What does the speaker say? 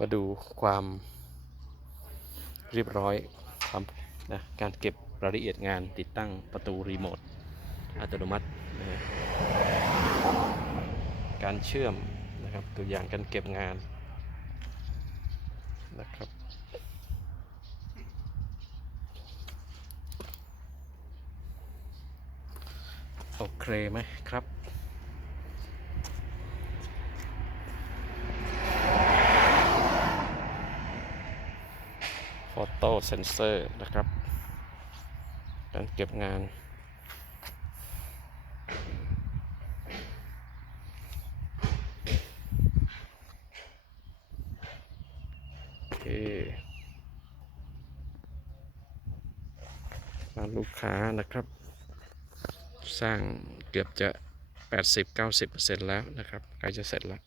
มาดูความเรียบร้อยความนะการเก็บรายละเอียดงานติดตั้งประตูรีโมทอัตโนมัตินะการเชื่อมนะครับตัวอย่างการเก็บงานนะครับโอเคไหมครับ อโต้เซนเซอร์นะครับการเก็บงานโอเคงานลูกค้านะครับ สร้างเกือบจะ 80-90%แล้วนะครับใกล้จะเสร็จแล้ว